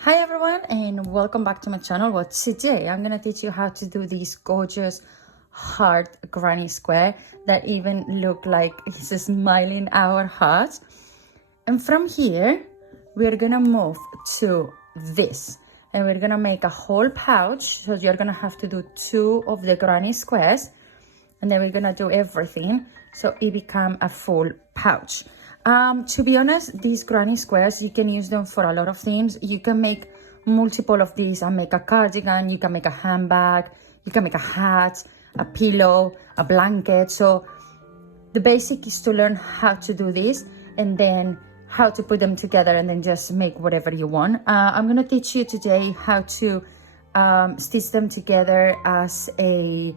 Hi everyone and welcome back to my channel. Well, today I'm gonna teach you how to do these gorgeous heart granny square that even look like it's a smiling our heart. And from here we're gonna move to this and we're gonna make a whole pouch. So you're gonna have to do 2 of the granny squares and then we're gonna do everything so it become a full pouch. To be honest, these granny squares, you can use them for a lot of things. You can make multiple of these and make a cardigan, you can make a handbag, you can make a hat, a pillow, a blanket. So the basic is to learn how to do this and then how to put them together and then just make whatever you want. I'm gonna teach you today how to stitch them together as a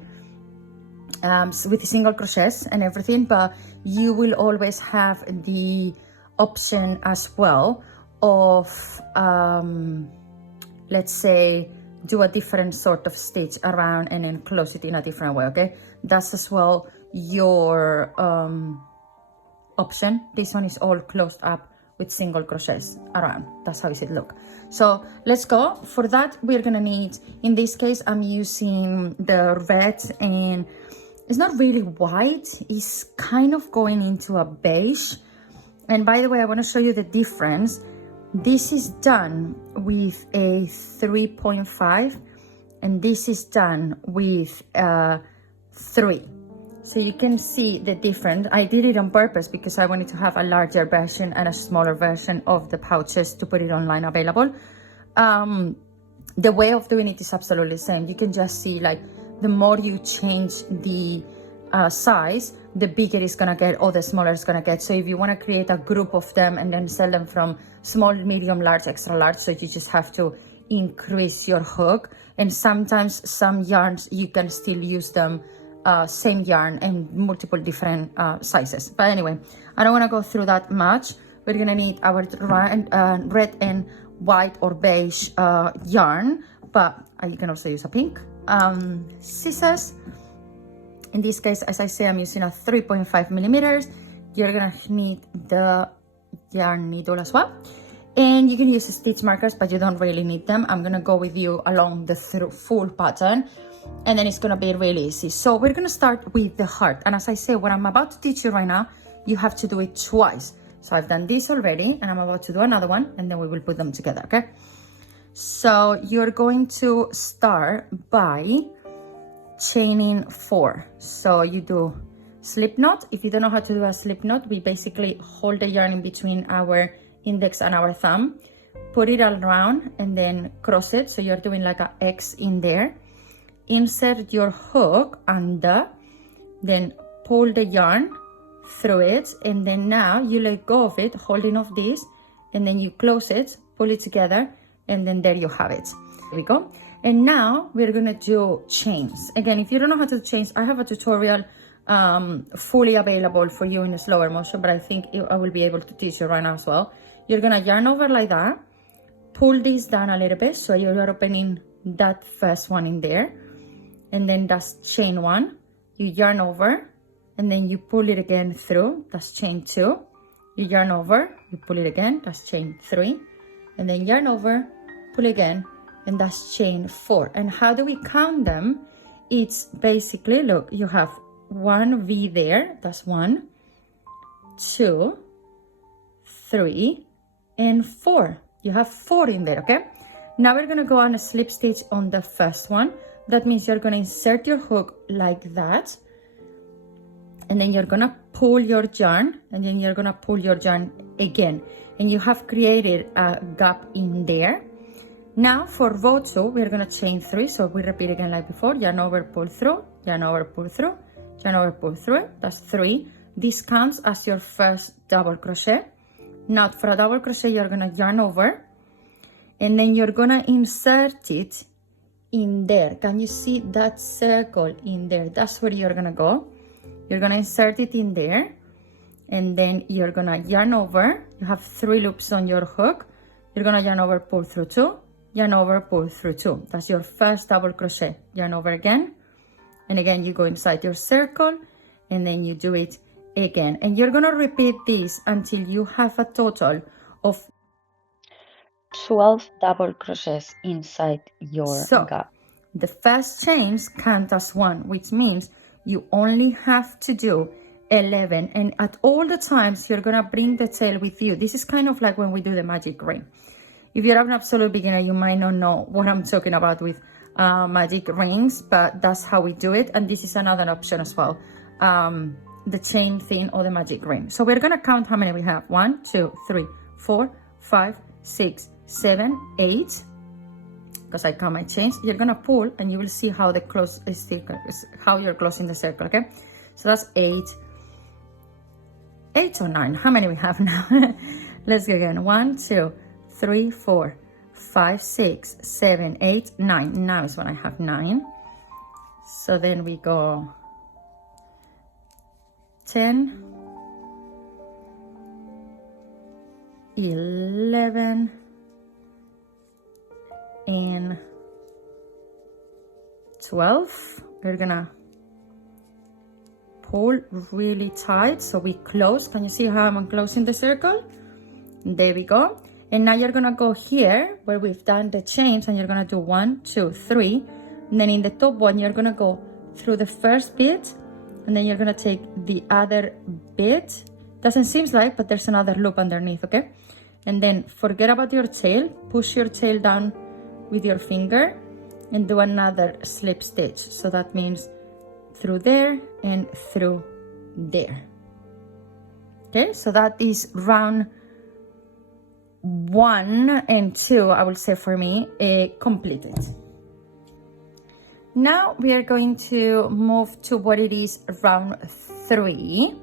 with single crochets and everything, but you will always have the option as well of let's say do a different sort of stitch around and then close it in a different way. Okay, that's as well your option. This one is all closed up with single crochets around. That's how it should look. So let's go. For that we're gonna need, in this case I'm using the red, and it's not really white, it's kind of going into a beige. And by the way, I want to show you the difference. This is done with a 3.5 and this is done with 3. So you can see the difference. I did it on purpose because I wanted to have a larger version and a smaller version of the pouches to put it online available. The way of doing it is absolutely the same. You can just see, like, the more you change the size, the bigger it's gonna get or the smaller it's gonna get. So if you want to create a group of them and then sell them from small, medium, large, extra large, so you just have to increase your hook. And sometimes some yarns you can still use them same yarn and multiple different sizes. But anyway, I don't want to go through that much. We're gonna need our red and white or beige yarn, but you can also use a pink. Scissors. In this case, as I say, I'm using a 3.5 millimeters. You're gonna need the yarn needle as well, and you can use stitch markers, but you don't really need them. I'm gonna go with you along the full pattern, and then it's gonna be really easy. So we're gonna start with the heart, and as I say, what I'm about to teach you right now, you have to do it twice. So I've done this already and I'm about to do another one, and then we will put them together. Okay, so you're going to start by chaining 4. So you do slip knot. If you don't know how to do a slip knot, we basically hold the yarn in between our index and our thumb, put it around and then cross it, so you're doing like a X in there. Insert your hook under, then pull the yarn through it, and then now you let go of it, holding off this, and then you close it, pull it together, and then there you have it. There we go. And now we're gonna do chains. Again, if you don't know how to do chains, I have a tutorial fully available for you in a slower motion, but I think I will be able to teach you right now as well. You're gonna yarn over like that, pull this down a little bit, so you're opening that first one in there, and then that's chain 1. You yarn over, and then you pull it again through, that's chain 2. You yarn over, you pull it again, that's chain 3, and then yarn over, pull again, and that's chain 4. And how do we count them? It's basically, look, you have 1 V there, that's 1, 2, 3, and 4. You have 4 in there. Okay, now we're gonna go on a slip stitch on the first one. That means you're gonna insert your hook like that, and then you're gonna pull your yarn, and then you're gonna pull your yarn again, and you have created a gap in there. Now for row 2, we're gonna chain 3, so we repeat again like before. Yarn over, pull through, yarn over, pull through, yarn over, pull through. That's 3. This counts as your first double crochet. Now for a double crochet, you're gonna yarn over, and then you're gonna insert it in there. Can you see that circle in there? That's where you're gonna go. You're gonna insert it in there, and then you're gonna yarn over. You have 3 loops on your hook. You're gonna yarn over, pull through 2, yarn over, pull through 2. That's your first double crochet. Yarn over again, and again you go inside your circle, and then you do it again, and you're gonna repeat this until you have a total of 12 double crochets inside your So gap. the first chains count as one, which means you only have to do 11, and at all the times you're gonna bring the tail with you. This is kind of like when we do the magic ring. If you're an absolute beginner, you might not know what I'm talking about with magic rings, but that's how we do it. And this is another option as well, the chain thing or the magic ring. So we're gonna count how many we have. 1, 2, 3, 4, 5, 6, 7, 8. Because I count my chains. You're gonna pull and you will see how the close is how you're closing the circle. Okay, so that's 8 or 9. How many we have now? Let's go again. 1, 2, 3, 4, 5, 6, 7, 8, 9. Now is when I have 9. So then we go 10, 11, and 12. We're gonna pull really tight so we close. Can you see how I'm closing the circle? There we go. And now you're gonna go here where we've done the chains, and you're gonna do 1, 2, 3, and then in the top one you're gonna go through the first bit, and then you're gonna take the other bit. Doesn't seem like, but there's another loop underneath. Okay, and then forget about your tail, push your tail down with your finger and do another slip stitch. So that means through there and through there. Okay, so that is round 1 and 2, I will say, for me, completed. Now we are going to move to what it is round 3.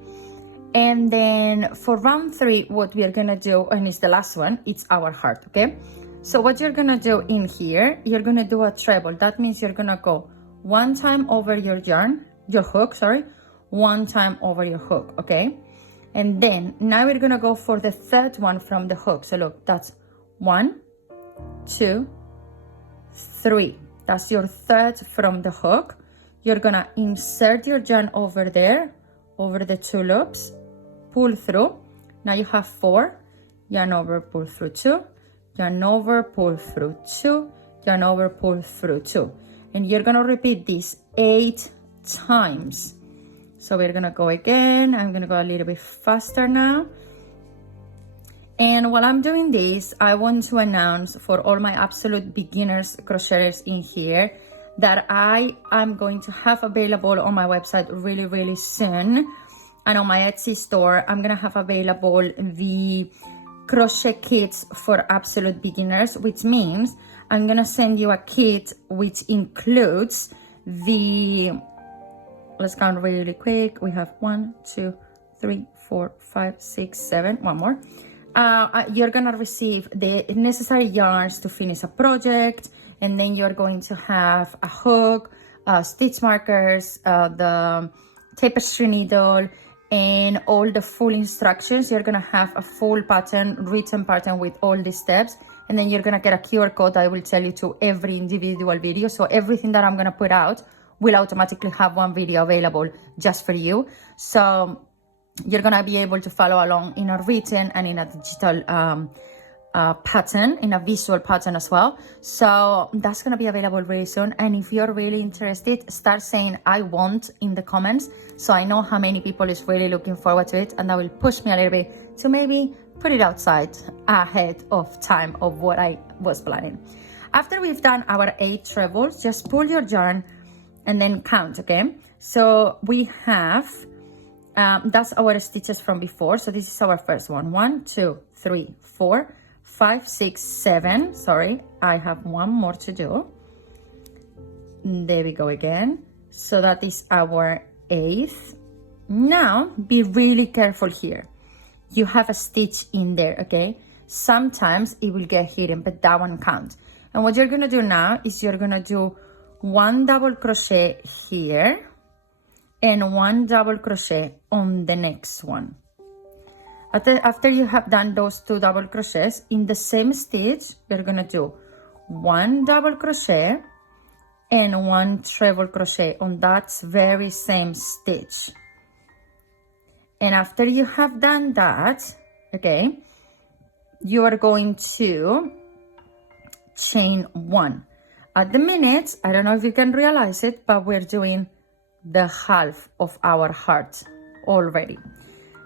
And then for round 3, what we are gonna do, and it's the last one, it's our heart. Okay, so what you're gonna do in here, you're gonna do a treble. That means you're gonna go 1 time over your hook, 1 time over your hook. Okay, and then now we're gonna go for the third one from the hook. So look, that's 1, 2, 3. That's your third from the hook. You're gonna insert your yarn over there, over the 2 loops, pull through. Now you have 4, yarn over, pull through 2, yarn over, pull through 2, yarn over, pull through 2. And you're gonna repeat this 8 times. So we're gonna go again. I'm gonna go a little bit faster now. And while I'm doing this, I want to announce for all my absolute beginners crocheters in here that I am going to have available on my website really soon, and on my Etsy store I'm gonna have available the crochet kits for absolute beginners, which means I'm gonna send you a kit which includes the, let's count really quick, we have 1, 2, 3, 4, 5, 6, 7, one more. You're gonna receive the necessary yarns to finish a project, and then you're going to have a hook, stitch markers, the tapestry needle, and all the full instructions. You're gonna have a full pattern, written pattern with all the steps, and then you're gonna get a QR code that I will tell you to every individual video. So everything that I'm gonna put out will automatically have one video available just for you. So you're gonna be able to follow along in a written and in a digital pattern, in a visual pattern as well. So that's gonna be available very soon. And if you're really interested, start saying I want in the comments, so I know how many people is really looking forward to it, and that will push me a little bit to maybe put it outside ahead of time of what I was planning. After we've done our 8 trebles, just pull your yarn and then count. Okay, so we have that's our stitches from before. So this is our first one. 1, 2, 3, 4, 5, 6, 7. Sorry, I have one more to do. There we go again. So that is our 8th. Now be really careful here. You have a stitch in there, okay? Sometimes it will get hidden, but that one counts. And what you're gonna do now is you're gonna do 1 double crochet here and 1 double crochet on the next one. After you have done those 2 double crochets in the same stitch, you're gonna do 1 double crochet and 1 treble crochet on that very same stitch. And after you have done that, okay, you are going to chain 1. At the minute, I don't know if you can realize it, but we're doing the half of our heart already.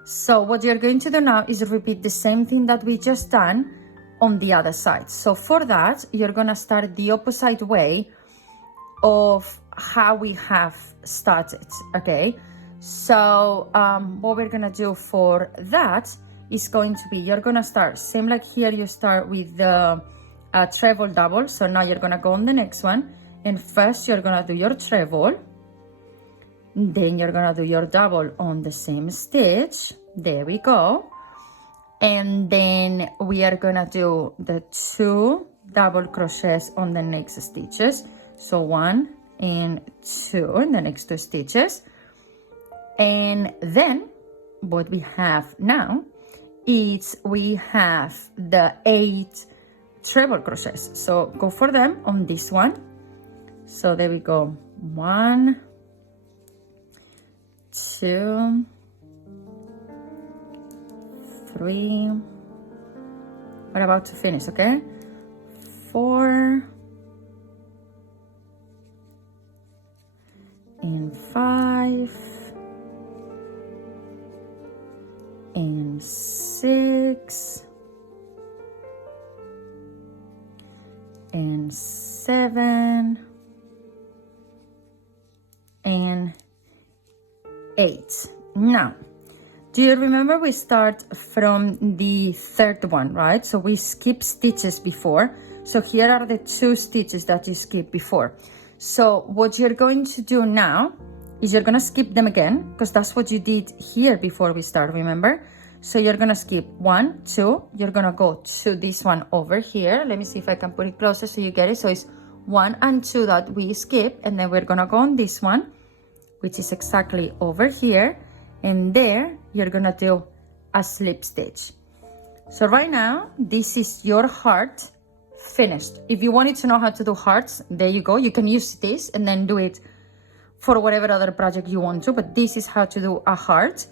So what you're going to do now is repeat the same thing that we just done on the other side. So for that, you're gonna start the opposite way of how we have started, okay? So what we're gonna do for that is going to be, you're gonna start, same like here, you start with the treble double. So now you're gonna go on the next one, and first you're gonna do your treble, then you're gonna do your double on the same stitch. There we go. And then we are gonna do the 2 double crochets on the next stitches. So 1 and 2 in the next 2 stitches. And then what we have now is we have the 8 treble crochets. So go for them on this one. So there we go. 1, 2, 3. We're about to finish, okay? 4 and 5 and 6 and 7 and 8. Now, do you remember we start from the third one, right? So we skip stitches before. So here are the 2 stitches that you skipped before. So what you're going to do now is you're gonna skip them again, because that's what you did here before we start, remember? So you're gonna skip 1, 2, you're gonna go to this one over here. Let me see if I can put it closer so you get it. So it's 1 and 2 that we skip, and then we're gonna go on this one, which is exactly over here, and there you're gonna do a slip stitch. So right now, this is your heart finished. If you wanted to know how to do hearts, there you go. You can use this and then do it for whatever other project you want to, but this is how to do a heart.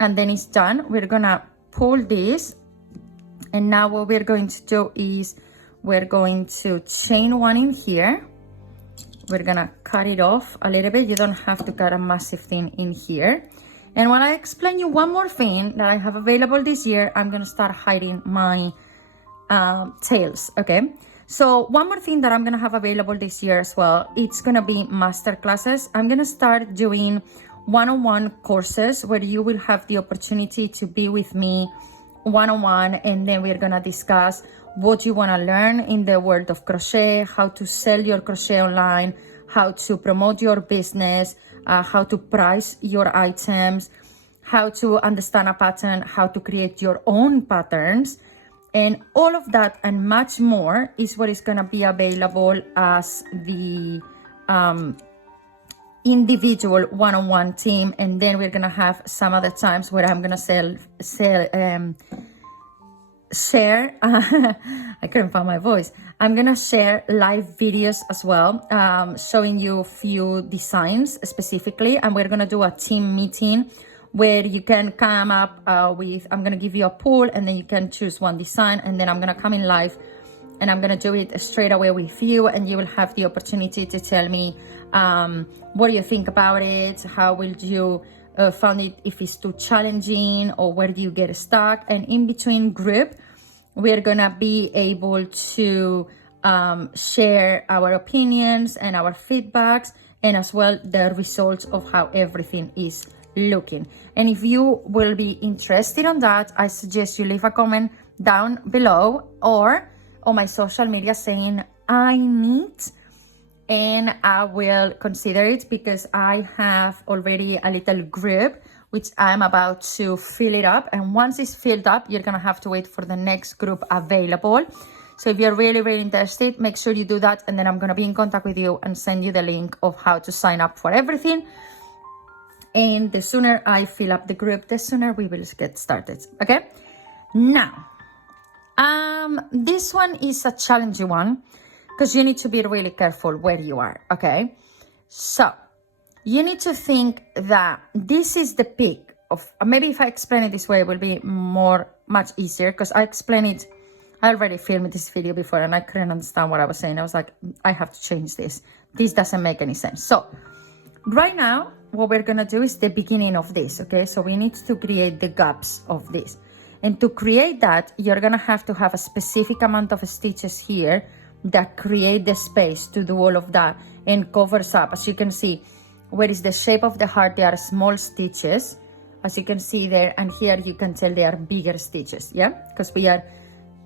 And then it's done. We're gonna pull this, and now what we're going to do is we're going to chain 1 in here. We're gonna cut it off a little bit. You don't have to cut a massive thing in here. And when I explain you one more thing that I have available this year, I'm gonna start hiding my tails, okay? So one more thing that I'm gonna have available this year as well, it's gonna be master classes. I'm gonna start doing one-on-one courses where you will have the opportunity to be with me one-on-one, and then we're gonna discuss what you wanna learn in the world of crochet, how to sell your crochet online, how to promote your business, how to price your items, how to understand a pattern, how to create your own patterns. And all of that and much more is what is going to be available as the individual one-on-one team. And then we're going to have some other times where I'm going to share I couldn't find my voice. I'm gonna share live videos as well, showing you a few designs specifically, and we're gonna do a team meeting where you can come up with, I'm gonna give you a poll, and then you can choose one design, and then I'm gonna come in live and I'm gonna do it straight away with you, and you will have the opportunity to tell me what do you think about it, how will you found it, if it's too challenging, or where do you get stuck. And in between group, we're gonna be able to share our opinions and our feedbacks, and as well the results of how everything is looking. And if you will be interested on that, I suggest you leave a comment down below or on my social media saying I need, and I will consider it, because I have already a little group which I'm about to fill it up, and once it's filled up, you're gonna have to wait for the next group available. So if you're really, really interested, make sure you do that, and then I'm gonna be in contact with you and send you the link of how to sign up for everything. And the sooner I fill up the group, the sooner we will get started, okay? Now, this one is a challenging one, because you need to be really careful where you are, okay? So you need to think that this is the peak of, maybe if I explain it this way, it will be much easier, because I explain it I already filmed this video before and I couldn't understand what I was saying. I was like, I have to change this. This doesn't make any sense. So right now, what we're gonna do is the beginning of this, okay? So we need to create the gaps of this. And to create that, you're gonna have to have a specific amount of stitches here that create the space to do all of that and covers up. As you can see, where is the shape of the heart, there are small stitches, as you can see there, and here you can tell they are bigger stitches, yeah? Because we are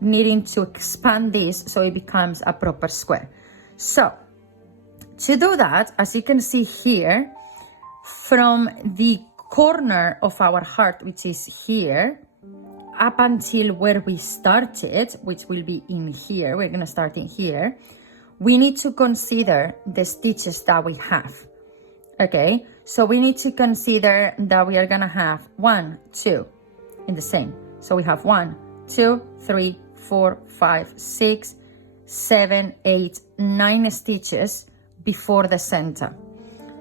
needing to expand this so it becomes a proper square. So to do that, as you can see here, from the corner of our heart, which is here, up until where we started, which will be in here, we're gonna start in here, we need to consider the stitches that we have, okay? So we need to consider that we are gonna have 1, 2 in the same. So we have 1, 2, 3, 4, 5, 6, 7, 8, 9 stitches before the center.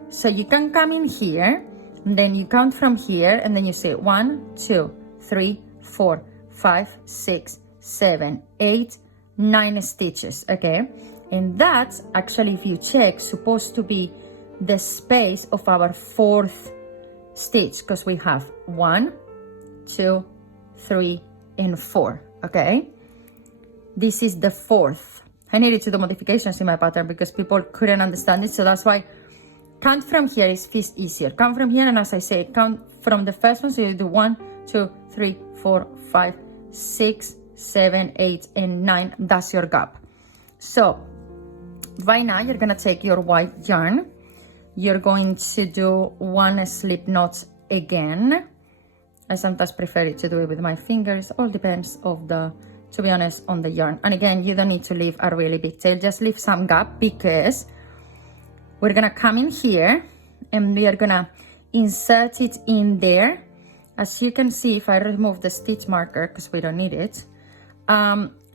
So you can come in here, and then you count from here, and then you say 1, 2, 3, 4, 5, 6, 7, 8, 9 stitches, okay? And that's actually, if you check, supposed to be the space of our 4th stitch, because we have 1, 2, 3, and 4, okay? This is the 4th. I needed to do modifications in my pattern because people couldn't understand it, so that's why count from here is easier. Count from here, and as I say, count from the first one, so you do 1, 2, 3, 4, 5, 6, 7, 8, and 9. That's your gap. So right now you're gonna take your white yarn. You're going to do 1 slip knot again. I sometimes prefer to do it with my fingers. All depends of the, to be honest, on the yarn. And again, you don't need to leave a really big tail. Just leave some gap, because we're gonna come in here and we are gonna insert it in there. As you can see, if I remove the stitch marker, because we don't need it,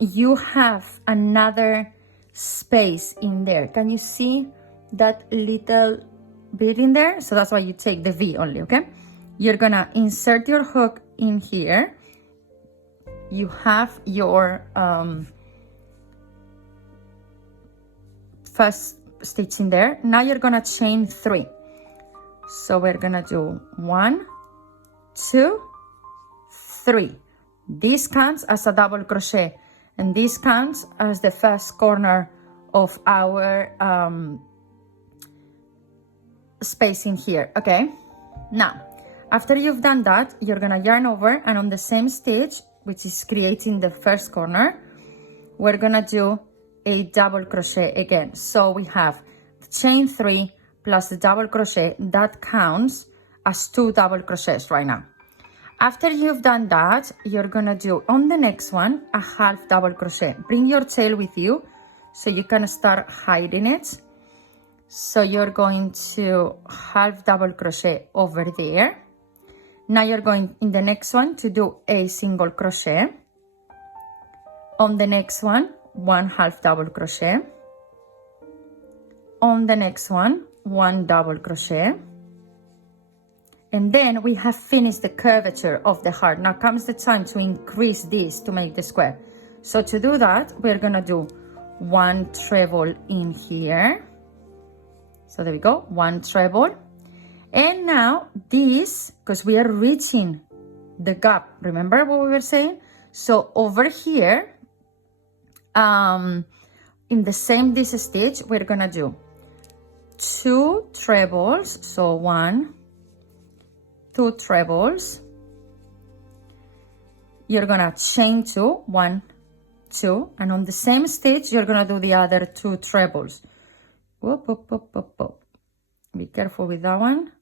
you have another space in there. Can you see that little bit in there? So that's why you take the V only, okay? You're gonna insert your hook in here. You have your first stitch in there. Now you're gonna chain 3. So we're gonna do 1, 2, 3. This counts as a double crochet, and this counts as the first corner of our space in here, okay? Now, after you've done that, you're gonna yarn over, and on the same stitch, which is creating the first corner, we're gonna do a double crochet again. So we have the chain 3 plus the double crochet. That counts as 2 double crochets right now. After you've done that, you're gonna do on the next one a half double crochet. Bring your tail with you so you can start hiding it. So you're going to half double crochet over there. Now you're going in the next one to do a single crochet. On the next one, 1 half double crochet. On the next one, 1 double crochet. And then we have finished the curvature of the heart. Now comes the time to increase this to make the square. So to do that, we're gonna do 1 treble in here. So there we go, 1 treble. And now this, because we are reaching the gap, remember what we were saying? So over here, in the same this stitch, we're gonna do 2 trebles. So 1, 2 trebles. You're gonna chain 2, 1, 2, and on the same stitch, you're gonna do the other 2 trebles. Whoop, whoop, whoop, whoop, whoop. Be careful with that one.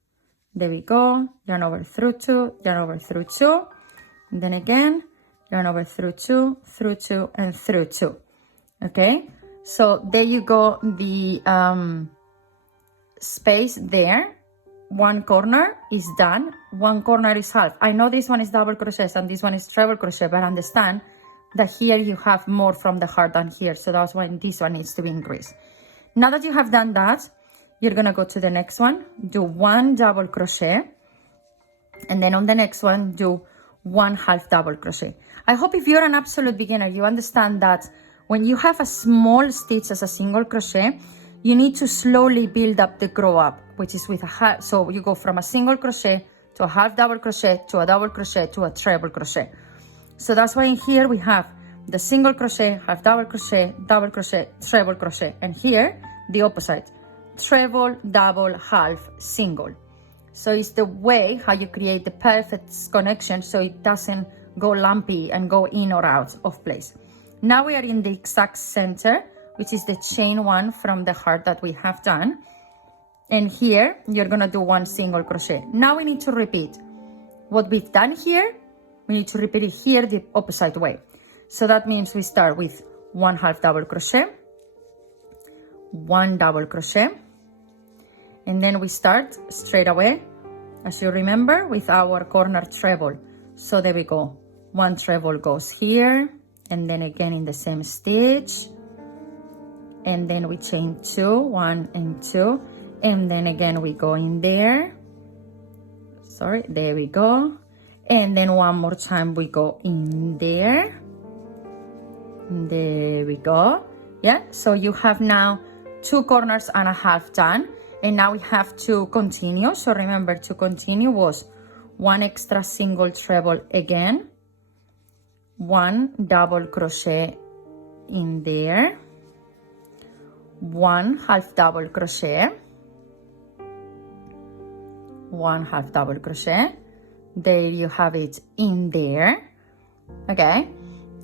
There we go. Yarn over through 2, yarn over through 2, and then again, yarn over through 2, through 2, and through 2. Okay, so there you go. The space there. 1 corner is done. 1 corner is half. I know this one is double crochet and this one is treble crochet, but understand that here you have more from the heart than here, so that's why this one needs to be increased. Now that you have done that, you're gonna go to the next one, do 1 double crochet, and then on the next one do 1 half double crochet. I hope if you're an absolute beginner, you understand that when you have a small stitch as a single crochet, you need to slowly build up the grow up, which is with a half. So you go from a single crochet to a half double crochet to a double crochet to a treble crochet. So that's why in here we have the single crochet, half double crochet, treble crochet, and here the opposite, treble, double, half, single. So it's the way how you create the perfect connection so it doesn't go lumpy and go in or out of place. Now we are in the exact center, which is the chain 1 from the heart that we have done. And here you're gonna do 1 single crochet. Now we need to repeat what we've done here. We need to repeat it here the opposite way. So that means we start with 1 half double crochet, 1 double crochet, and then we start straight away, as you remember, with our corner treble. So there we go. 1 treble goes here, and then again in the same stitch, and then we chain 2, 1 and 2, and then again we go in there. Sorry, there we go. And then one more time we go in there. There we go. Yeah, so you have now 2 corners and a half done, and now we have to continue. So remember, to continue was 1 extra single treble again, 1 double crochet in there, 1 half double crochet, 1 half double crochet. There you have it in there. Okay,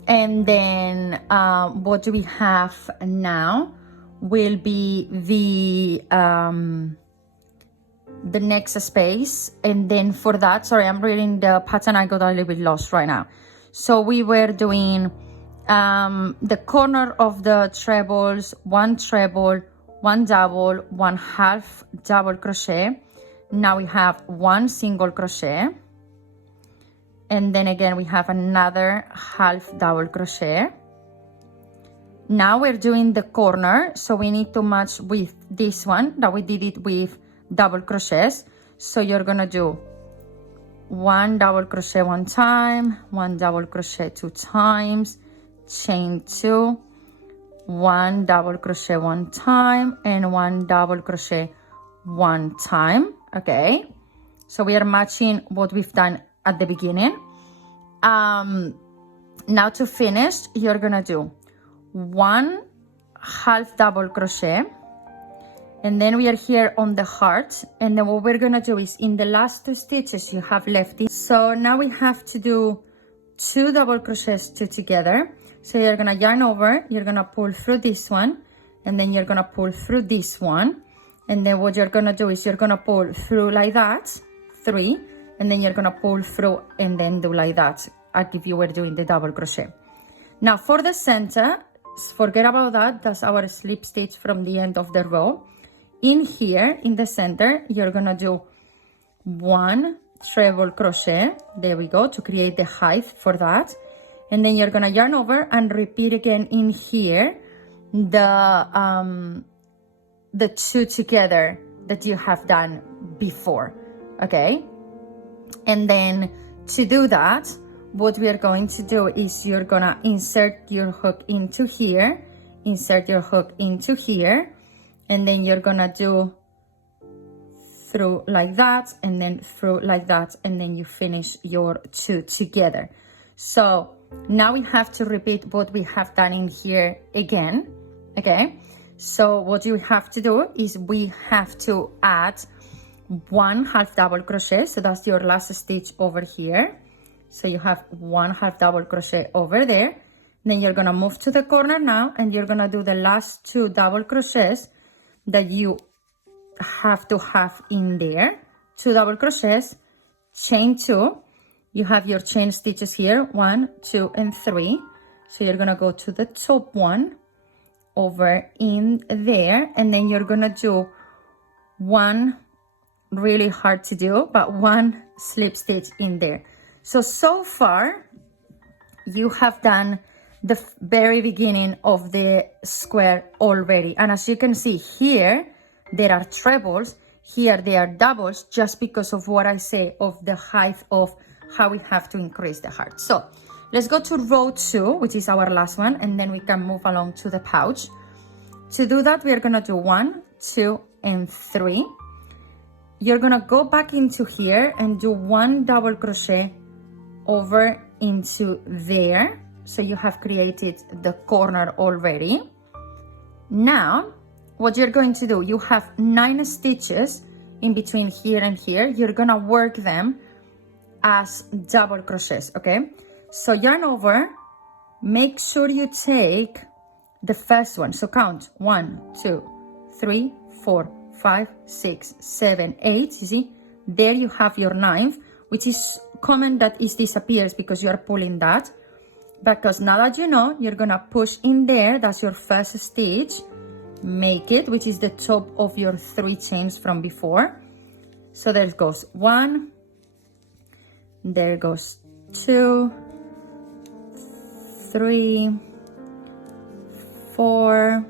and then what do we have now will be the next space. And then for that, sorry, I'm reading the pattern, I got a little bit lost right now. So we were doing the corner of the trebles, 1 treble, 1 double, 1 half double crochet. Now we have 1 single crochet, and then again we have another half double crochet. Now we're doing the corner, so we need to match with this one that we did it with double crochets. So you're gonna do 1 double crochet 1 time, 1 double crochet 2 times, chain 2, 1 double crochet 1 time, and 1 double crochet 1 time. Okay, so we are matching what we've done at the beginning. Now to finish, you're gonna do 1 half double crochet, and then we are here on the heart, and then what we're gonna do is in the last 2 stitches you have left in. So now we have to do 2 double crochets 2 together. So you're gonna yarn over, you're gonna pull through this one, and then you're gonna pull through this one, and then what you're gonna do is you're gonna pull through like that, 3, and then you're gonna pull through and then do like that, as if you were doing the double crochet. Now for the center, forget about that, that's our slip stitch from the end of the row. In here, in the center, you're gonna do 1 treble crochet, there we go, to create the height for that. And then you're gonna yarn over and repeat again in here the 2 together that you have done before, okay? And then to do that, what we are going to do is you're gonna insert your hook into here, insert your hook into here, and then you're gonna do through like that, and then through like that, and then you finish your 2 together. So now we have to repeat what we have done in here again, okay? So what you have to do is we have to add 1 half double crochet, so that's your last stitch over here. So you have 1 half double crochet over there. Then you're gonna move to the corner now, and you're gonna do the last 2 double crochets that you have to have in there. 2 double crochets, chain 2. You have your chain stitches here, 1, 2, and 3. So you're gonna go to the top one over in there, and then you're gonna do 1, really hard to do, but 1 slip stitch in there. So far you have done the very beginning of the square already, and as you can see here there are trebles, here they are doubles, just because of what I say of the height of how we have to increase the heart. So let's go to row 2, which is our last one, and then we can move along to the pouch. To do that, we're gonna do 1, 2, and 3. You're gonna go back into here and do 1 double crochet over into there. So you have created the corner already. Now, what you're going to do, you have 9 stitches in between here and here. You're gonna work them as double crochets, okay? So yarn over, make sure you take the first one. So count 1, 2, 3, 4, 5, 6, 7, 8. You see, there you have your 9th, which is common that it disappears because you are pulling that. Because now that you know, you're gonna push in there. That's your first stitch. Make it, which is the top of your 3 chains from before. So there goes 1, there goes 2, 3, 4,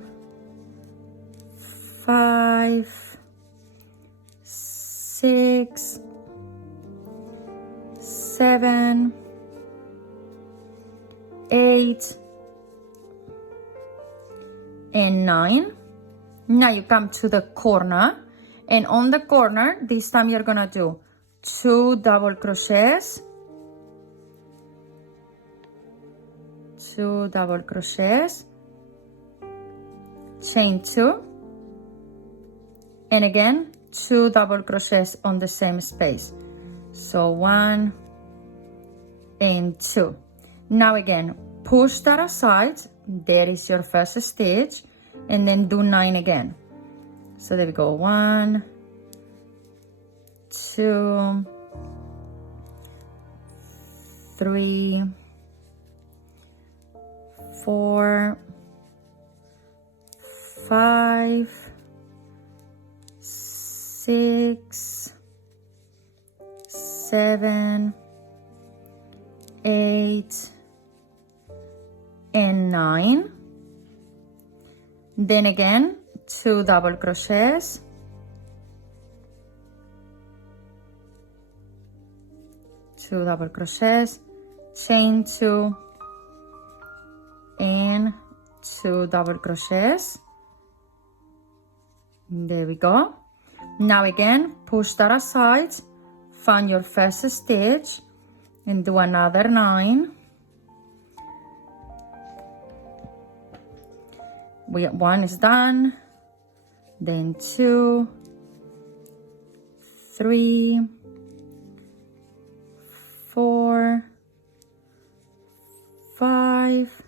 5, 6, 7, 8, and 9. Now you come to the corner, and on the corner, this time you're gonna do 2 double crochets, 2 double crochets, chain 2, and again 2 double crochets on the same space. So 1 and 2. Now again, push that aside. There is your first stitch, and then do 9 again. So there we go, 1, 2, 3, 4, 5, 6, 7, 8, and 9. Then again 2 double crochets, 2 double crochets, chain 2, and 2 double crochets. There we go. Now again, push that aside, find your first stitch, and do another 9. One is done, then 2, 3, 4, 5,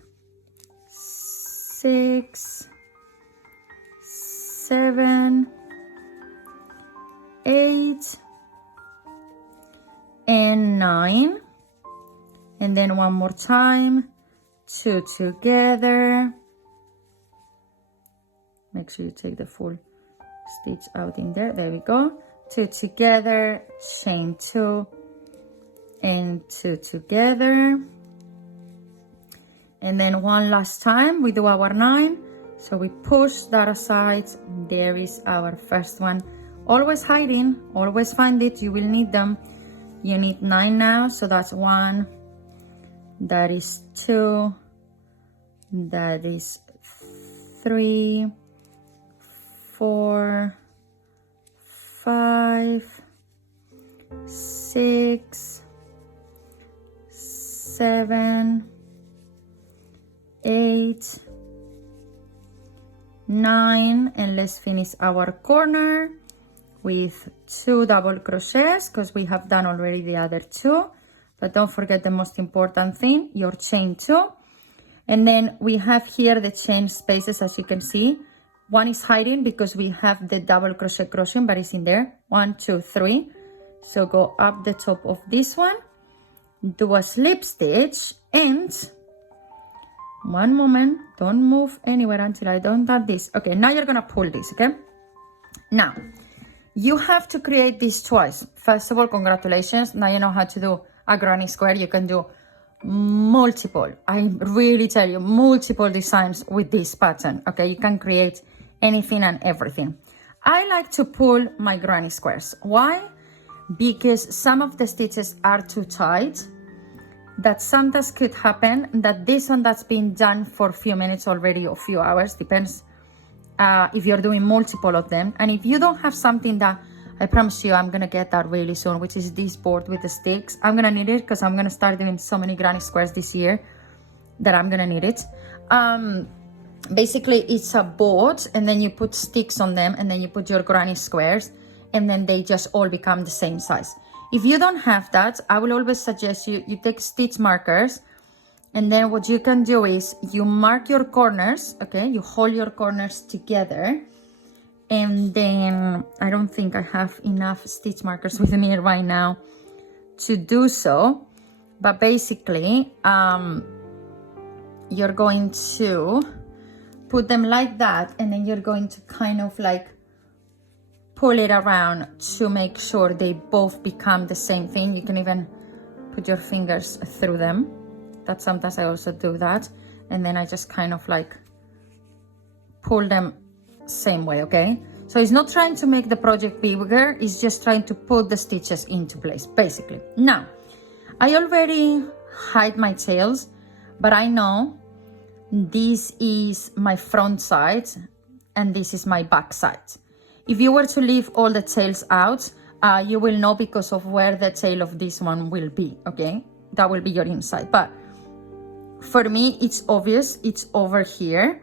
6, 7, 8, and 9. And then one more time, 2 together. Make sure you take the full stitch out in there. There we go. 2 together, chain 2, and 2 together. And then one last time, we do our 9. So we push that aside. There is our first one. Always hiding, always find it. You will need them. You need 9 now. So that's 1. That is 2. That is 3. 4, 5, 6, 7, 8, 9, and let's finish our corner with 2 double crochets because we have done already the other 2. But don't forget the most important thing, your chain 2. And then we have here the chain spaces, as you can see. One is hiding because we have the double crochet crocheting, but it's in there. 1, 2, 3. So go up the top of this one, do a slip stitch, and one moment, don't move anywhere until I don't do this. Okay, now you're gonna pull this, okay? Now, you have to create this twice. First of all, congratulations. Now you know how to do a granny square. You can do multiple, I really tell you, multiple designs with this pattern, okay? You can create anything and everything. I like to pull my granny squares. Why? Because some of the stitches are too tight that sometimes could happen that this one that's been done for a few minutes already, or a few hours, depends if you're doing multiple of them. And if you don't have something that, I promise you I'm gonna get that really soon, which is this board with the sticks. I'm gonna need it because I'm gonna start doing so many granny squares this year that I'm gonna need it. Basically it's a board, and then you put sticks on them, and then you put your granny squares, and then they just all become the same size. If you don't have that, I will always suggest you take stitch markers, and then what you can do is you mark your corners, okay? You hold your corners together, and then I don't think I have enough stitch markers with me right now to do so, but basically you're going to put them like that, and then you're going to kind of like pull it around to make sure they both become the same thing. You can even put your fingers through them. That sometimes I also do that, and then I just kind of like pull them same way, okay? So it's not trying to make the project bigger, it's just trying to put the stitches into place, basically. Now, I already hide my tails, but I know this is my front side and this is my back side. If you were to leave all the tails out, you will know because of where the tail of this one will be, okay? That will be your inside, but for me, it's obvious, it's over here.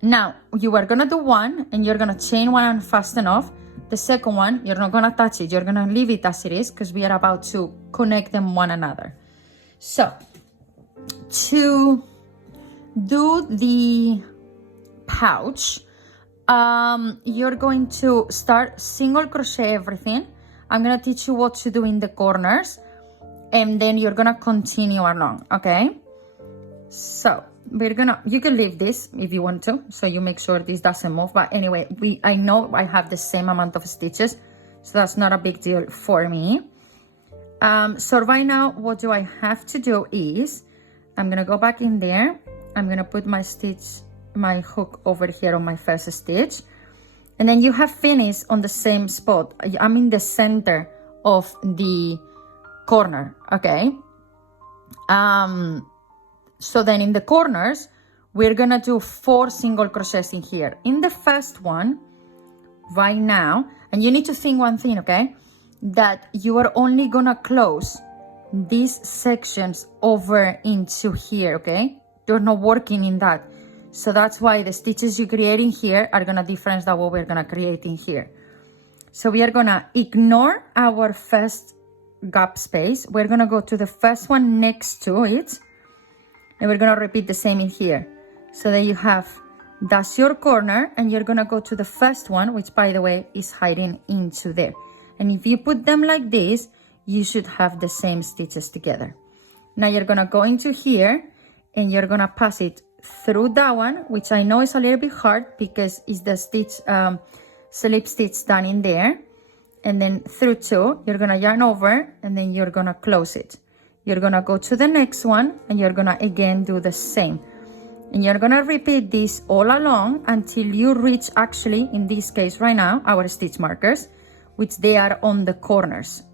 Now, you are gonna do one, and you're gonna chain one fast enough. The second one, you're not gonna touch it, you're gonna leave it as it is, because we are about to connect them one another. So, to do the pouch, you're going to start single crochet everything. I'm gonna teach you what to do in the corners, and then you're gonna continue along, okay? So you can leave this if you want to, so you make sure this doesn't move. But anyway, I know I have the same amount of stitches, so that's not a big deal for me. So right now, what do I have to do is, I'm gonna go back in there. I'm gonna put my hook over here on my first stitch, and then you have finished on the same spot. I'm in the center of the corner, okay? So then in the corners, we're gonna do 4 single crochets in here. In the first one, right now, and you need to think one thing, okay? That you are only gonna close these sections over into here, okay? You're not working in that. So that's why the stitches you create in here are gonna difference than what we're gonna create in here. So we are gonna ignore our first gap space. We're gonna go to the first one next to it, and we're gonna repeat the same in here. So then you have, that's your corner, and you're gonna go to the first one, which by the way is hiding into there. And if you put them like this, you should have the same stitches together. Now you're gonna go into here, and you're gonna pass it through that one, which I know is a little bit hard because it's the stitch, slip stitch done in there. And then through 2, you're gonna yarn over, and then you're gonna close it. You're gonna go to the next one, and you're gonna again do the same. And you're gonna repeat this all along until you reach, actually, in this case right now, our stitch markers, which they are on the corners.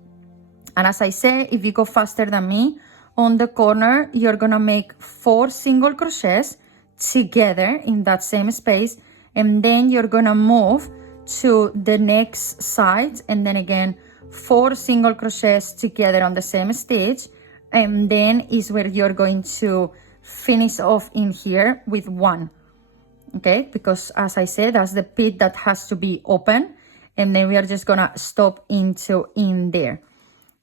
And as I say, if you go faster than me, on the corner, you're gonna make 4 single crochets together in that same space, and then you're gonna move to the next side, and then again 4 single crochets together on the same stitch, and then is where you're going to finish off in here with 1, okay? Because as I said, that's the pit that has to be open, and then we are just gonna stop into in there.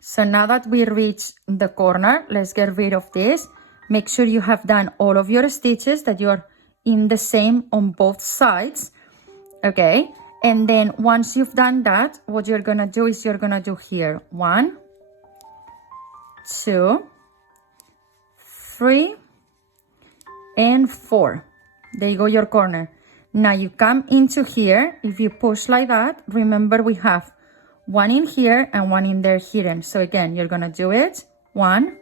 So now that we reach the corner, let's get rid of this. Make sure you have done all of your stitches, that you're in the same on both sides, okay? And then once you've done that, what you're gonna do is you're gonna do here 1, 2, 3, and 4. There you go, your corner. Now you come into here. If you push like that, remember we have 1 in here and 1 in there hidden. So again, you're gonna do it 1,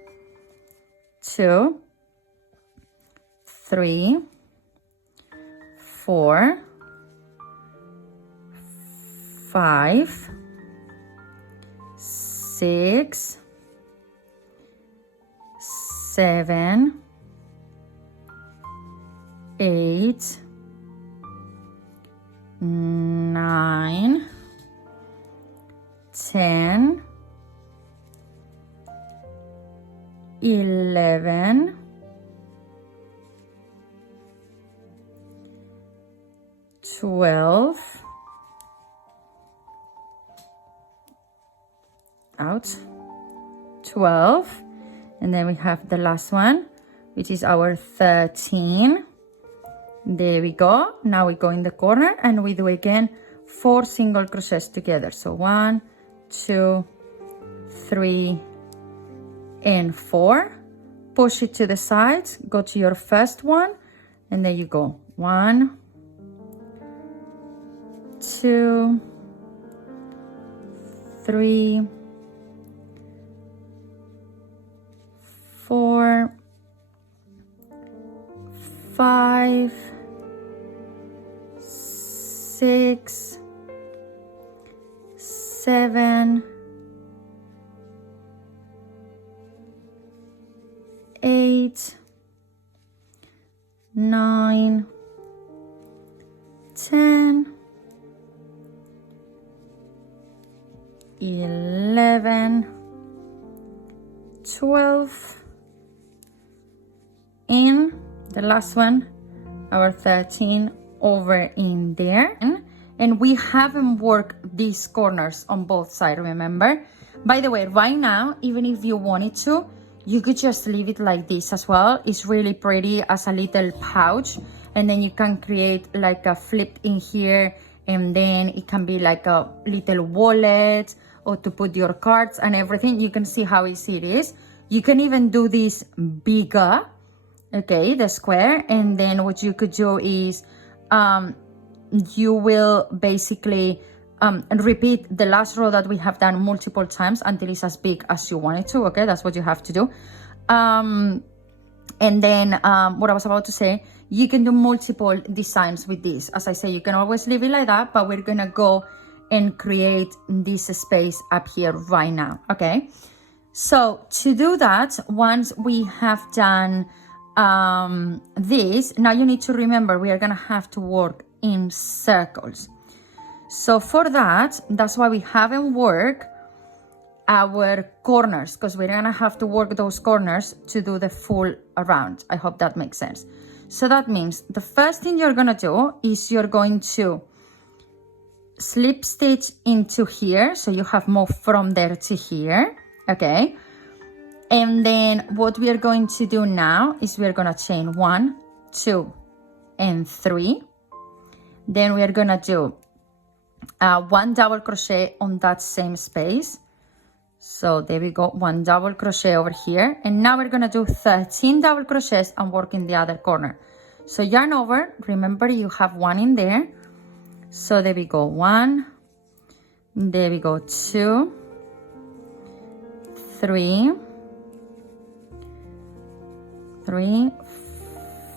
2, 3, 4, 5, 6, 7, 8, 9, 10, 11, 12, out, 12, and then we have the last one, which is our 13. There we go. Now we go in the corner and we do again 4 single crochets together. So 1, 2, 3, and 4. Push it to the sides, go to your first one, and there you go. 1, 2, 3, 4, 5, 6, 7, 8, 9, 10, 11, 12, and the last one, our 13, over in there. And we haven't worked these corners on both sides, remember? By the way, right now, even if you wanted to, you could just leave it like this as well. It's really pretty as a little pouch, and then you can create like a flip in here, and then it can be like a little wallet or to put your cards and everything. You can see how easy it is. You can even do this bigger, okay, the square, and then what you could do is you will basically repeat the last row that we have done multiple times until it's as big as you want it to. Okay, that's what you have to do. And then what I was about to say, you can do multiple designs with this. As I say, you can always leave it like that, but we're gonna go and create this space up here right now. Okay, so to do that, once we have done this, now you need to remember we are gonna have to work in circles. So for that, that's why we haven't worked our corners, because we're gonna have to work those corners to do the full around. I hope that makes sense. So that means the first thing you're gonna do is you're going to slip stitch into here, so you have moved from there to here, okay? And then what we are going to do now is we're gonna chain 1, 2, and 3. Then we are gonna do 1 double crochet on that same space. So there we go, 1 double crochet over here. And now we're gonna do 13 double crochets and work in the other corner. So yarn over, remember you have 1 in there. So there we go, 1, there we go, 2, 3,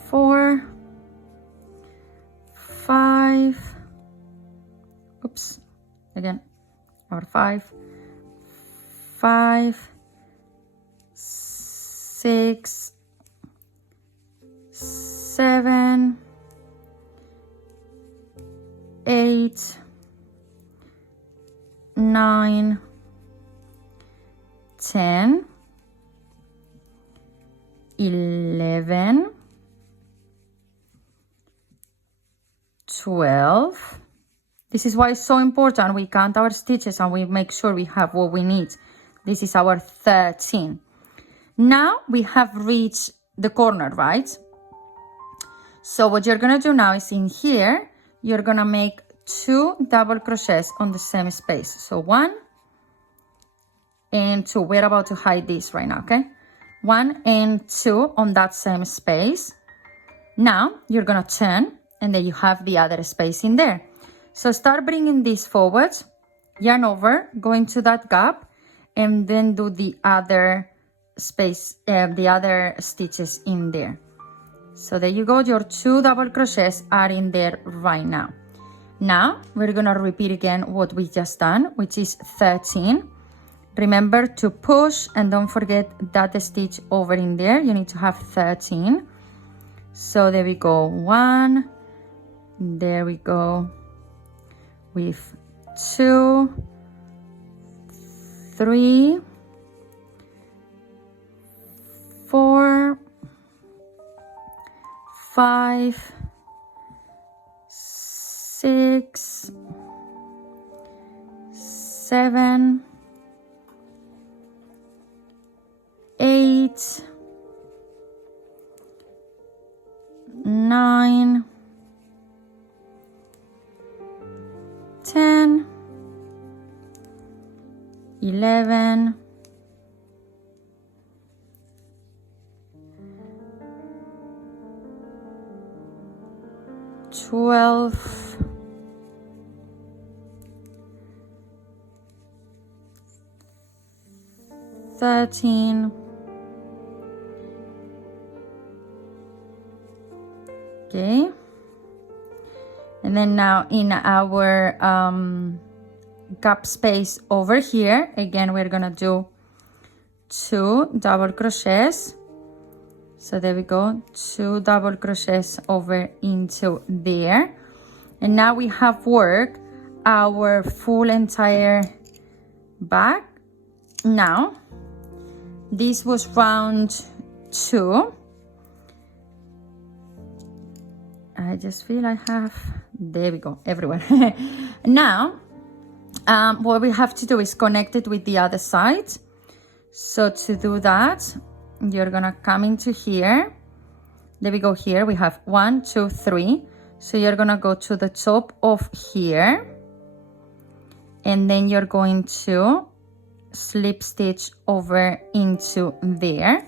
4, 5, oops, again, number 5, 6, 7, 8, 9, 10, 11, 12. This is why it's so important. We count our stitches and we make sure we have what we need. This is our 13. Now we have reached the corner, right? So what you're gonna do now is in here, you're gonna make 2 double crochets on the same space. So 1 and 2. We're about to hide this right now, okay? 1 and 2 on that same space. Now you're gonna turn, and then you have the other space in there. So start bringing this forward, yarn over, go into that gap, and then do the other space, the other stitches in there. So there you go, your 2 double crochets are in there right now. Now we're gonna repeat again what we just done, which is 13, Remember to push and don't forget that stitch over in there. You need to have 13. So there we go, 1, there we go with 2, 3, 4, 5, 6, 7, 8, 9, 10, 11, 12, 13, okay, and then now in our gap space over here, again we're gonna do 2 double crochets. So there we go, 2 double crochets over into there, and now we have worked our full entire back. Now this was round 2. I just feel I have, there we go, everywhere. Now what we have to do is connect it with the other side. So to do that, you're gonna come into here. There we go, here we have 1, 2, 3. So you're gonna go to the top of here, and then you're going to slip stitch over into there.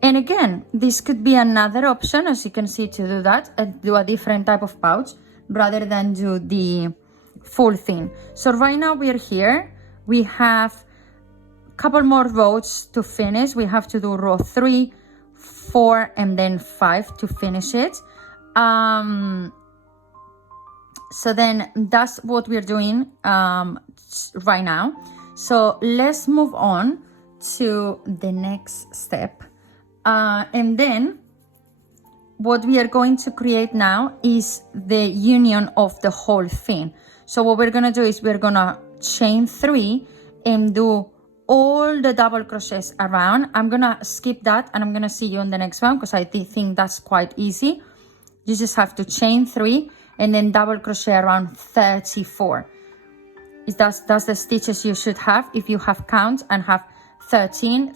And again, this could be another option, as you can see, to do that, do a different type of pouch rather than do the full thing. So right now we're here, we have a couple more rows to finish. We have to do row 3, 4, and then 5 to finish it. So then that's what we're doing right now. So let's move on to the next step. And then what we are going to create now is the union of the whole thing. So what we're gonna do is we're gonna chain 3 and do all the double crochets around. I'm gonna skip that and I'm gonna see you on the next one because I think that's quite easy. You just have to chain 3 and then double crochet around 34. That's the stitches you should have if you have count and have 13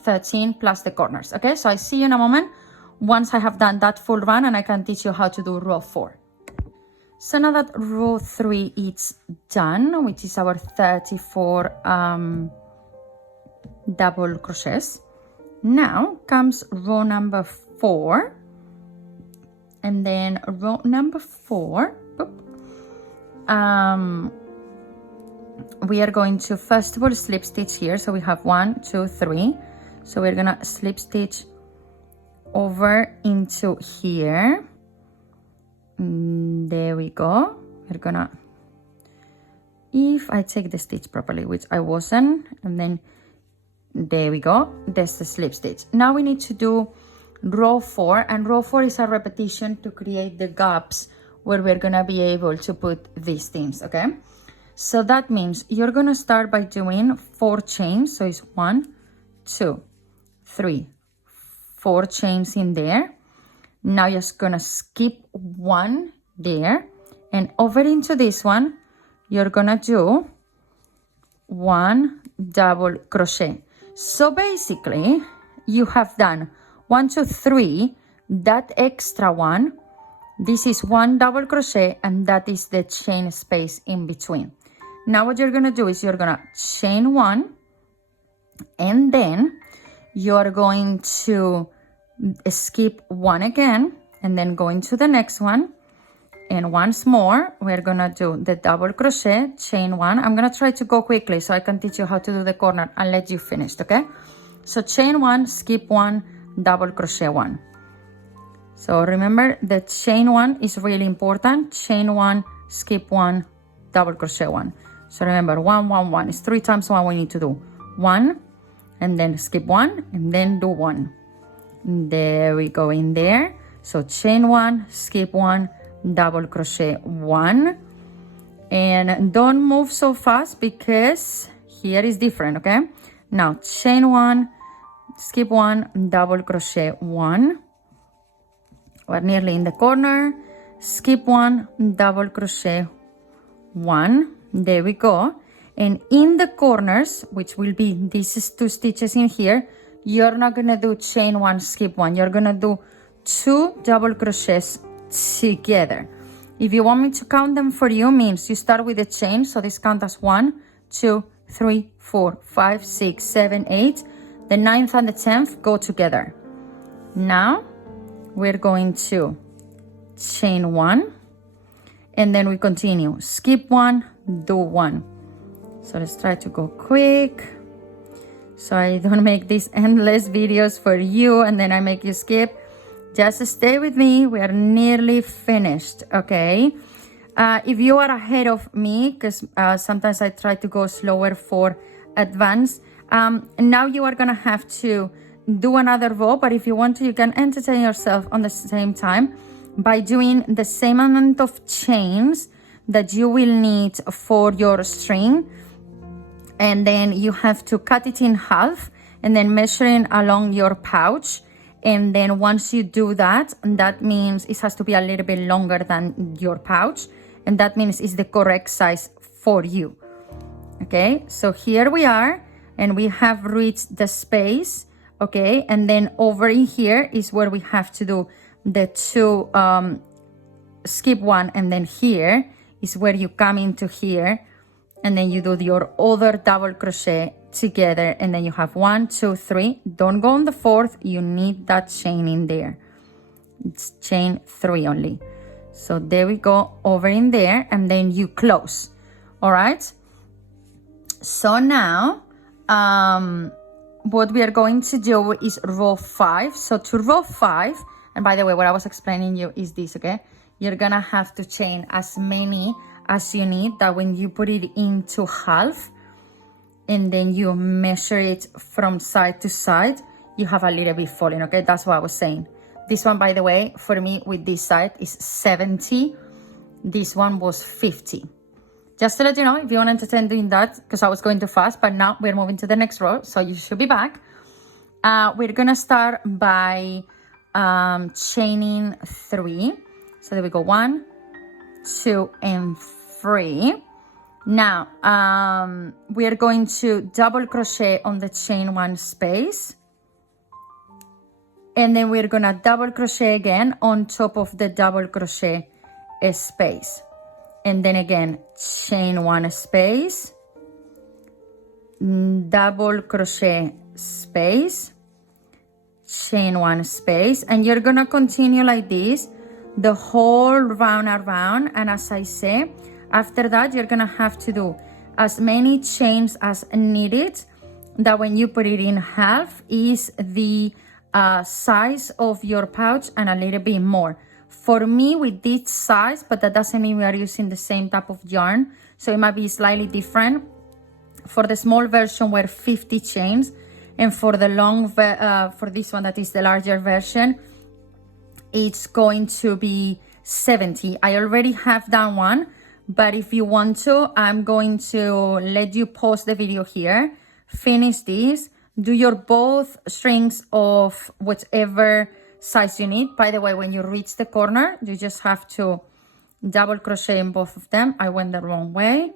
plus the corners. Okay, so I see you in a moment once I have done that full run and I can teach you how to do row 4. So now that row 3 is done, which is our 34 double crochets, now comes row number 4, and then row number 4, we are going to first of all slip stitch here. So we have 1, 2, 3. So we're gonna slip stitch over into here. There we go. We're gonna, if I take the stitch properly, which I wasn't, and then there we go, there's the slip stitch. Now we need to do row 4, and row 4 is a repetition to create the gaps where we're gonna be able to put these things. Okay, so that means you're gonna start by doing 4 chains. So it's 1, 2, 3, 4 chains in there. Now you're just gonna skip 1 there, and over into this one you're gonna do 1 double crochet. So basically you have done 1, 2, 3, that extra one, this is 1 double crochet, and that is the chain space in between. Now what you're gonna do is you're gonna chain 1, and then you're going to skip 1 again, and then go into the next one, and once more we're gonna do the double crochet, chain 1. I'm gonna try to go quickly so I can teach you how to do the corner and let you finish. Okay, so chain 1, skip 1, double crochet 1. So remember the chain 1 is really important. Chain 1, skip 1, double crochet 1. So remember 1, 1, 1 is 3 times 1 we need to do. 1, and then skip 1, and then do 1. There we go in there. So chain 1, skip 1, double crochet 1, and don't move so fast because here is different, okay? Now chain 1, skip 1, double crochet 1. We're nearly in the corner. Skip 1, double crochet 1. There we go. And in the corners, which will be these 2 stitches in here, you're not gonna do chain 1, skip 1. You're gonna do 2 double crochets together. If you want me to count them for you, means you start with a chain. So this count as 1, 2, 3, 4, 5, 6, 7, 8. The 9th and the 10th go together. Now we're going to chain 1, and then we continue. Skip 1, do 1. So let's try to go quick, so I don't make these endless videos for you and then I make you skip. Just stay with me. We are nearly finished, okay? If you are ahead of me, because sometimes I try to go slower for advance, now you are gonna have to do another row, but if you want to, you can entertain yourself on the same time by doing the same amount of chains that you will need for your string, and then you have to cut it in half and then measuring along your pouch. And then once you do that, that means it has to be a little bit longer than your pouch, and that means it's the correct size for you. Okay, so here we are, and we have reached the space. Okay, and then over in here is where we have to do the 2 skip 1, and then here is where you come into here, and then you do your other double crochet together, and then you have 1, 2, 3. Don't go on the 4th, you need that chain in there. It's chain 3 only. So there we go, over in there, and then you close. All right, so now what we are going to do is row 5. So to row 5, and by the way, what I was explaining you is this, okay? You're gonna have to chain as many as you need, that when you put it into half and then you measure it from side to side, you have a little bit falling, okay? That's what I was saying. This one, by the way, for me with this side is 70. This one was 50. Just to let you know, if you want to entertain doing that, because I was going too fast, but now we're moving to the next row, so you should be back. We're gonna start by chaining 3. So there we go, 1, 2, and 3. Now we are going to double crochet on the chain 1 space, and then we're gonna double crochet again on top of the double crochet space, and then again chain 1 space, double crochet space, chain 1 space, and you're gonna continue like this the whole round around. And as I say, after that you're gonna have to do as many chains as needed, that when you put it in half is the size of your pouch and a little bit more. For me with this size, but that doesn't mean we are using the same type of yarn, so it might be slightly different. For the small version we're 50 chains, and for the long for this one that is the larger version, it's going to be 70. I already have done one, but if you want to, I'm going to let you pause the video here, finish this, do your both strings of whichever size you need. By the way, when you reach the corner, you just have to double crochet in both of them. I went the wrong way.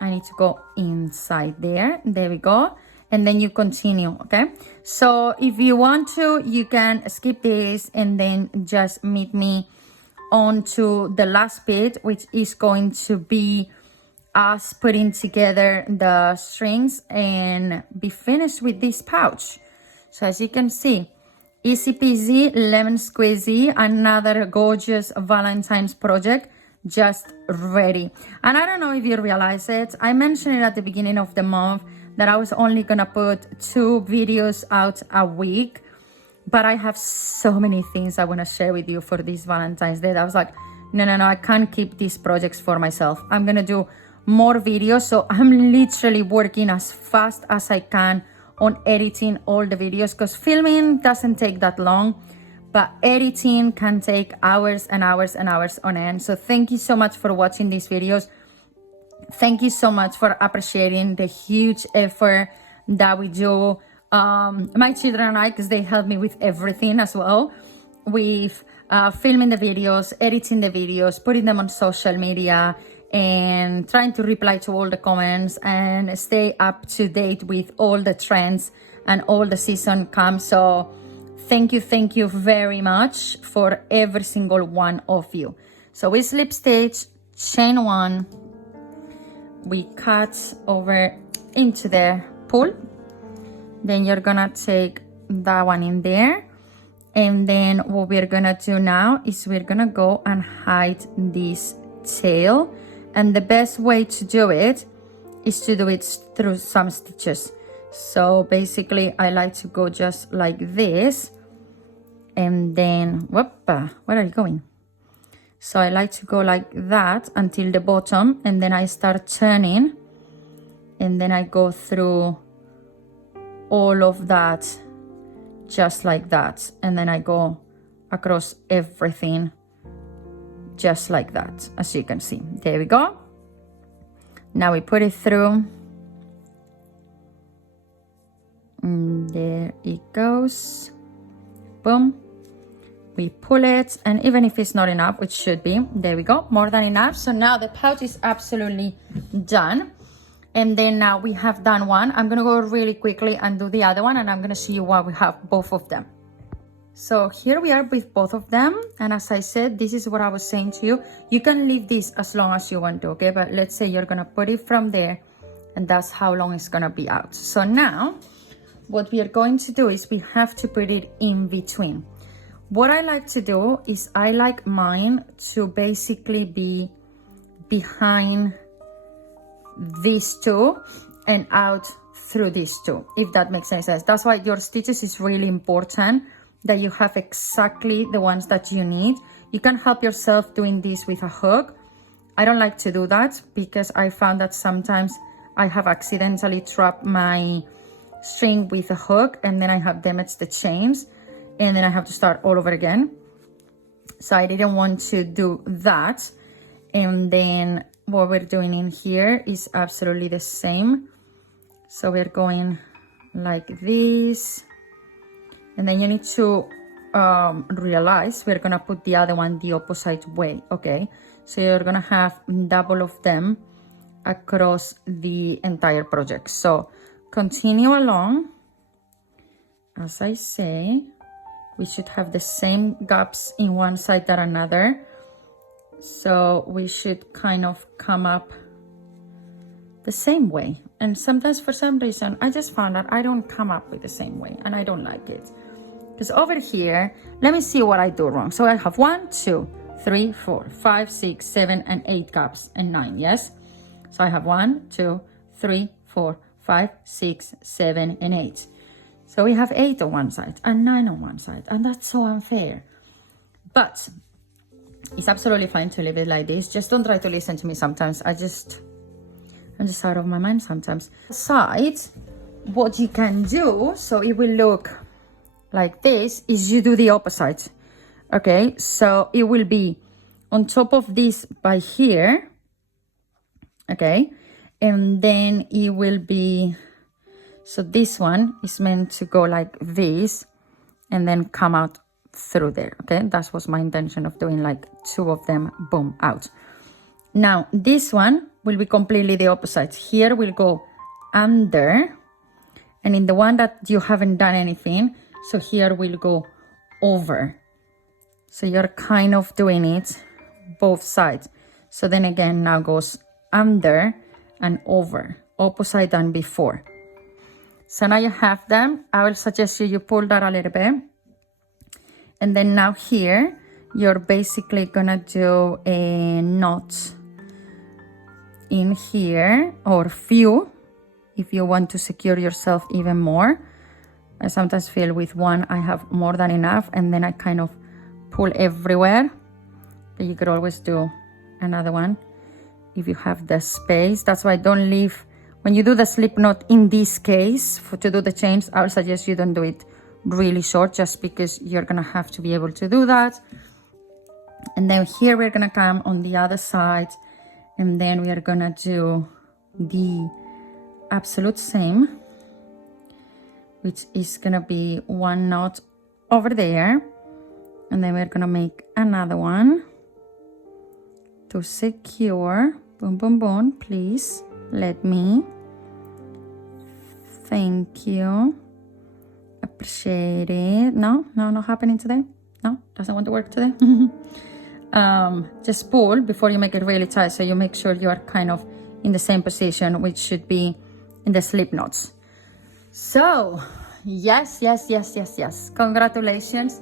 I need to go inside there. There we go. And then you continue, okay? So if you want to, you can skip this and then just meet me on to the last bit, which is going to be us putting together the strings and be finished with this pouch. So as you can see, easy peasy, lemon squeezy, another gorgeous Valentine's project just ready. And I don't know if you realize it, I mentioned it at the beginning of the month that I was only gonna put 2 videos out a week, but I have so many things I want to share with you for this Valentine's Day. I was like, no, I can't keep these projects for myself. I'm gonna do more videos. So I'm literally working as fast as I can on editing all the videos, because filming doesn't take that long, but editing can take hours and hours and hours on end. So thank you so much for watching these videos. Thank you so much for appreciating the huge effort that we do. My children and I, because they help me with everything as well, with filming the videos, editing the videos, putting them on social media, and trying to reply to all the comments and stay up to date with all the trends and all the season comes. So thank you very much for every single one of you. So we slip stitch, chain 1, we cut over into the pull, then you're gonna take that one in there, and then what we're gonna do now is we're gonna go and hide this tail. And the best way to do it is to do it through some stitches. So basically I like to go just like this, and then where are you going? So I like to go like that until the bottom, and then I start turning, and then I go through all of that just like that, and then I go across everything just like that, as you can see. There we go. Now we put it through, and there it goes. Boom. We pull it, and even if it's not enough, which should be, there we go, more than enough. So now the pouch is absolutely done. And then now we have done one. I'm gonna go really quickly and do the other one, and I'm gonna show you what we have both of them. So here we are with both of them, and as I said, this is what I was saying to you. You can leave this as long as you want to, okay? But let's say you're gonna put it from there, and that's how long it's gonna be out. So now what we are going to do is we have to put it in between. What I like to do is I like mine to basically be behind these two and out through these two, if that makes any sense. That's why your stitches is really important, that you have exactly the ones that you need. You can help yourself doing this with a hook. I don't like to do that because I found that sometimes I have accidentally trapped my string with a hook, and then I have damaged the chains, and then I have to start all over again. So I didn't want to do that. And then what we're doing in here is absolutely the same. So we're going like this, and then you need to realize we're gonna put the other one the opposite way, okay? So you're gonna have double of them across the entire project. So continue along. As I say, we should have the same gaps in one side than another. So we should kind of come up the same way. And sometimes for some reason, I just found that I don't come up with the same way, and I don't like it. Because over here, let me see what I do wrong. So I have 1, 2, 3, 4, 5, 6, 7, and 8 gaps, and 9, yes? So I have 1, 2, 3, 4, 5, 6, 7, and 8. So we have 8 on one side and 9 on one side, and that's so unfair. But it's absolutely fine to leave it like this. Just don't try to listen to me sometimes. I'm just out of my mind sometimes. Side, what you can do, so it will look like this, is you do the opposite. Okay, so it will be on top of this by here. Okay, and then it will be, so this one is meant to go like this and then come out through there. Okay, that was my intention of doing like 2 of them, boom, out. Now this one will be completely the opposite. Here we'll go under, and in the one that you haven't done anything, so here we'll go over. So you're kind of doing it both sides. So then again, now goes under and over, opposite than before. So now you have them. I will suggest you pull that a little bit. And then now here, you're basically gonna do a knot in here, or few, if you want to secure yourself even more. I sometimes feel with one I have more than enough, and then I kind of pull everywhere. But you could always do another one. if you have the space. That's why don't leave, when you do the slip knot in this case, to do the chains, I would suggest you don't do it really short, just because you're gonna have to be able to do that. And then here we're gonna come on the other side, and then we are gonna do the absolute same, which is gonna be one knot over there, and then we're gonna make another one to secure. Boom, boom, boom. Please let me. Thank you. Appreciate it. No, not happening today. No, doesn't want to work today. Just pull before you make it really tight, so you make sure you are kind of in the same position, which should be in the slip knots. So yes, congratulations,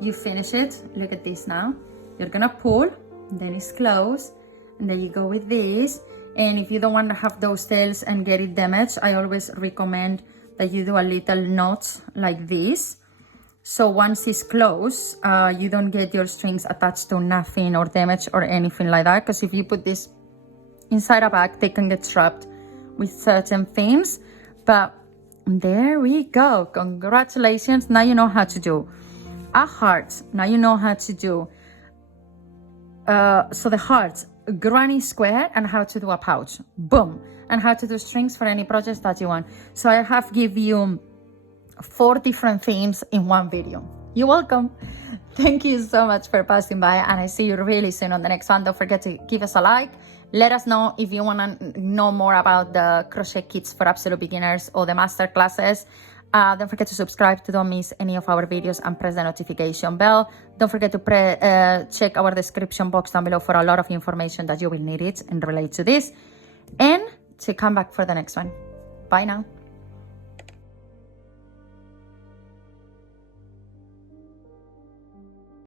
you finish it. Look at this now. You're gonna pull, then it's closed, and then you go with this. And if you don't want to have those tails and get it damaged, I always recommend that you do a little knot like this, so once it's closed, you don't get your strings attached to nothing or damaged or anything like that, because if you put this inside a bag, they can get trapped with certain things. But there we go. Congratulations. Now you know how to do a heart. Now you know how to do so the heart, granny square, and how to do a pouch. Boom. And how to do strings for any projects that you want. So I have give you 4 different themes in one video. You're welcome. Thank you so much for passing by, and I see you really soon on the next one. Don't forget to give us a like. Let us know if you want to know more about the crochet kits for absolute beginners or the master classes. Don't forget to subscribe to don't miss any of our videos and press the notification bell. Don't forget to check our description box down below for a lot of information that you will need it and relate to this, and to come back for the next one. Bye now.